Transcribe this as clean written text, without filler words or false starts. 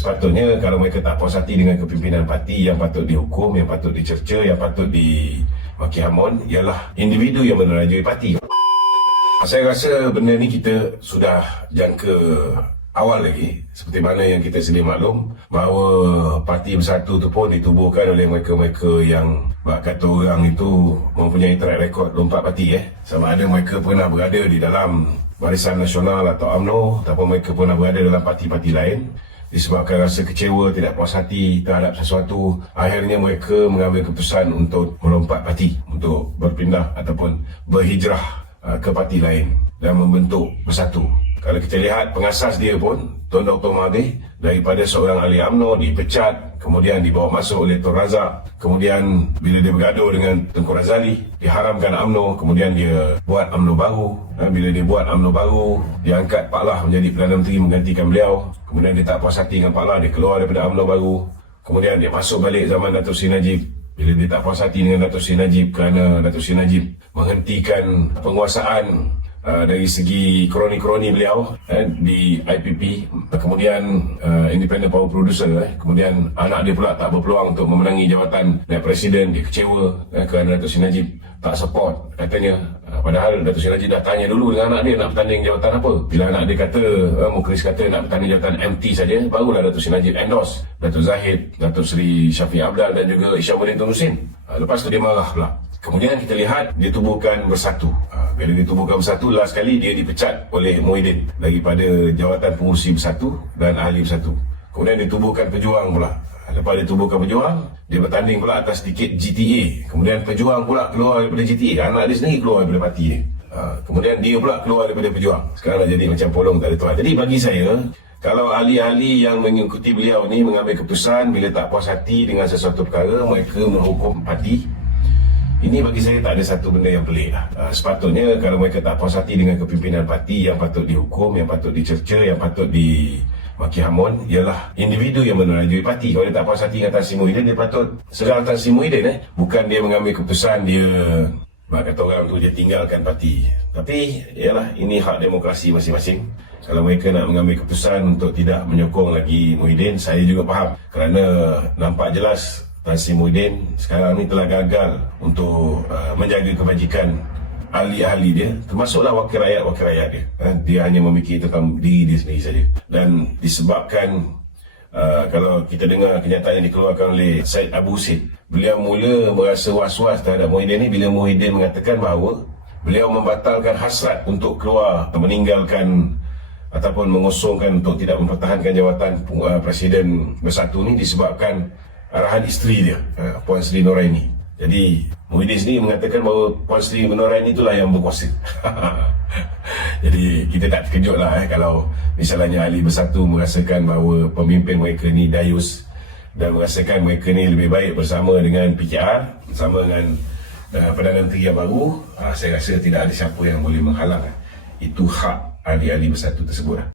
Sepatutnya kalau mereka tak puas hati dengan kepimpinan parti, yang patut dihukum, yang patut dicerca, yang patut dimaki hamun ialah individu yang menerajui parti. Saya rasa benda ni kita sudah jangka awal lagi, seperti mana yang kita sedia maklum bahawa Parti Bersatu tu pun ditubuhkan oleh mereka-mereka yang kata orang itu mempunyai track record lompat parti. Sama ada mereka pernah berada di dalam Barisan Nasional atau UMNO, ataupun mereka pernah berada dalam parti-parti lain. Disebabkan rasa kecewa, tidak puas hati terhadap sesuatu, akhirnya mereka mengambil keputusan untuk melompat parti, untuk berpindah ataupun berhijrah ke parti lain dan membentuk Bersatu. Kalau kita lihat pengasas dia pun, Tun Dr. Mahathir, daripada seorang ahli UMNO dipecat, kemudian dibawa masuk oleh Tun Razak, kemudian bila dia bergaduh dengan Tengku Razali, diharamkan UMNO, kemudian dia buat UMNO baru. Bila dia buat UMNO baru, dia angkat Pak Lah menjadi Perdana Menteri menggantikan beliau. Kemudian dia tak puas hati dengan Pak Lah, dia keluar daripada UMNO baru. Kemudian dia masuk balik zaman Datuk Seri Najib. Bila dia tak puas hati dengan Datuk Seri Najib kerana Datuk Seri Najib menghentikan penguasaan dari segi kroni-kroni beliau di IPP, kemudian Independent Power Producer, kemudian anak dia pula tak berpeluang untuk memenangi jawatan Presiden. Dia kecewa kerana Datuk Seri Najib tak support katanya, padahal Datuk Seri Najib dah tanya dulu dengan anak dia nak bertanding jawatan apa. Bila anak dia kata, Mukhlis kata nak bertanding jawatan MT saja, barulah Datuk Seri Najib endorse Datuk Zahid, Datuk Seri Syafiq Abdal dan juga Isyamuddin Tun Hussein. Lepas tu dia marah pula. Kemudian kita lihat dia tubuhkan Bersatu. Bila ditubuhkan Bersatu, last kali dia dipecat oleh Muhyiddin daripada jawatan pengurusi Bersatu dan ahli Bersatu. Kemudian ditubuhkan Pejuang pula. Lepas ditubuhkan Pejuang, dia bertanding pula atas tiket GTA. Kemudian Pejuang pula keluar daripada GTA. Anak dia sendiri keluar daripada parti dia. Kemudian dia pula keluar daripada Pejuang. Sekarang dah jadi macam polong tak ada tuan. Jadi bagi saya, kalau ahli-ahli yang mengikuti beliau ni mengambil keputusan bila tak puas hati dengan sesuatu perkara, mereka menghukum parti. Ini bagi saya tak ada satu benda yang pelik lah. Sepatutnya kalau mereka tak puas hati dengan kepimpinan parti, yang patut dihukum, yang patut dicerca, yang patut dimaki hamun ialah individu yang menerajui parti. Kalau dia tak puas hati dengan Tan Sri Muhyiddin, dia patut serang Tan Sri Muhyiddin. Bukan dia mengambil keputusan dia, kata orang tu, dia tinggalkan parti. Tapi ialah ini hak demokrasi masing-masing. Kalau mereka nak mengambil keputusan untuk tidak menyokong lagi Muhyiddin, saya juga faham. Kerana nampak jelas Tan Sri Muhyiddin sekarang ni telah gagal untuk menjaga kebajikan ahli-ahli dia, termasuklah wakil rakyat dia. Dia hanya memikir tentang diri dia sendiri saja. Dan disebabkan kalau kita dengar kenyataan yang dikeluarkan oleh Syed Abu Hussein, beliau mula merasa was-was terhadap Muhyiddin ni bila Muhyiddin mengatakan bahawa beliau membatalkan hasrat untuk keluar, meninggalkan ataupun mengosongkan untuk tidak mempertahankan jawatan Presiden Bersatu ni disebabkan arahan isteri dia, Puan Sri Noraini. Jadi Muhyiddin sendiri mengatakan bahawa Puan Sri Noraini itulah yang berkuasa. Jadi kita tak terkejut lah kalau misalnya ahli Bersatu merasakan bahawa pemimpin mereka ni dayus dan merasakan mereka ni lebih baik bersama dengan PKR, bersama dengan Perdana Menteri yang baru. Saya rasa tidak ada siapa yang boleh menghalang. Itu hak ahli-ahli Bersatu tersebut.